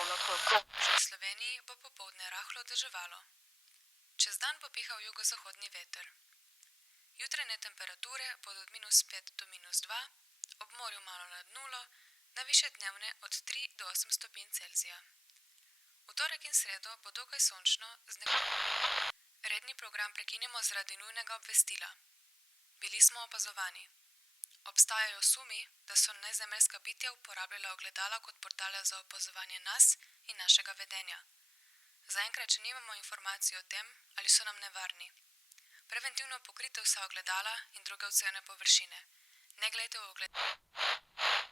Že v Sloveniji bo popoldne rahlo deževalo. Čez dan bo pihal jugozahodni veter. Jutrajne temperature bodo od -5 do -2, ob morju malo nad nulo, najvišje dnevne od 3 do 8 stopinj Celzija. V torek in sredo bo dokaj sončno z Redni program prekinemo zaradi nujnega obvestila. Bili smo opazovani. Obstajajo sumi, da so nezemeljska bitja uporabljala ogledala kot portale za opazovanje nas in našega vedenja. Zaenkrat še nimamo informacij o tem, ali so nam nevarni. Preventivno pokrijte vsa ogledala in druge odsevne površine. Ne glejte v ogledala.